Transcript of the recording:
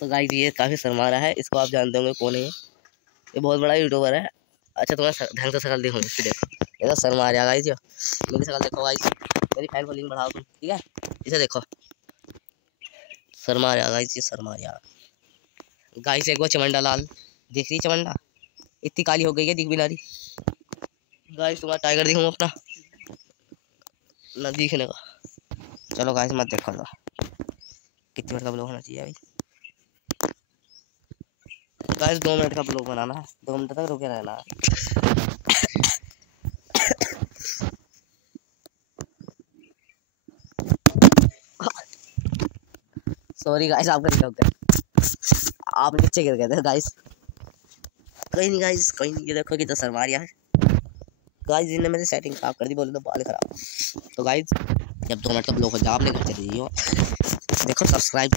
तो गाइस ये काफ़ी शर्मा रहा है, इसको आप जानते होंगे कौन है ये बहुत बड़ा यूट्यूबर है। अच्छा तुम्हारा ढंग से शकल देखो इसकी, देखो ये तो शर्मा आ रहा गाइस। जो मेरी शकल देखो गाइस, मेरी फैन फॉलोइंग बढ़ाओ तुम, ठीक है। इसे देखो शर्मा रहा गाइस, ये शर्मा रहा गाइस। एक वो चमंडा लाल दिख रही, चमंडा इतनी काली हो गई है दिख भी ना रही गाइस। तुम्हारा टाइगर दिखाऊँ अपना ना दिखने का। चलो गाइस मत देखो ना, कितने मिनट का ब्लॉग होना चाहिए भाई गाइस। 2 मिनट का ब्लॉग बनाना है, 2 मिनट तक रुके रहना है। सॉरी गाइस आपका दिक्कत है, आप नीचे गिर गए थे गाइस। कोई नहीं गाइस, कोई नहीं। ये देखो कितना शर्मा रहा है गाइस, इन्होंने मेरी सेटिंग खराब कर दी, बोले तो बाल खराब। तो गाइस जब 2 मिनट का ब्लॉग हो जाए आपने घर चली जाइए, देखो सब्सक्राइब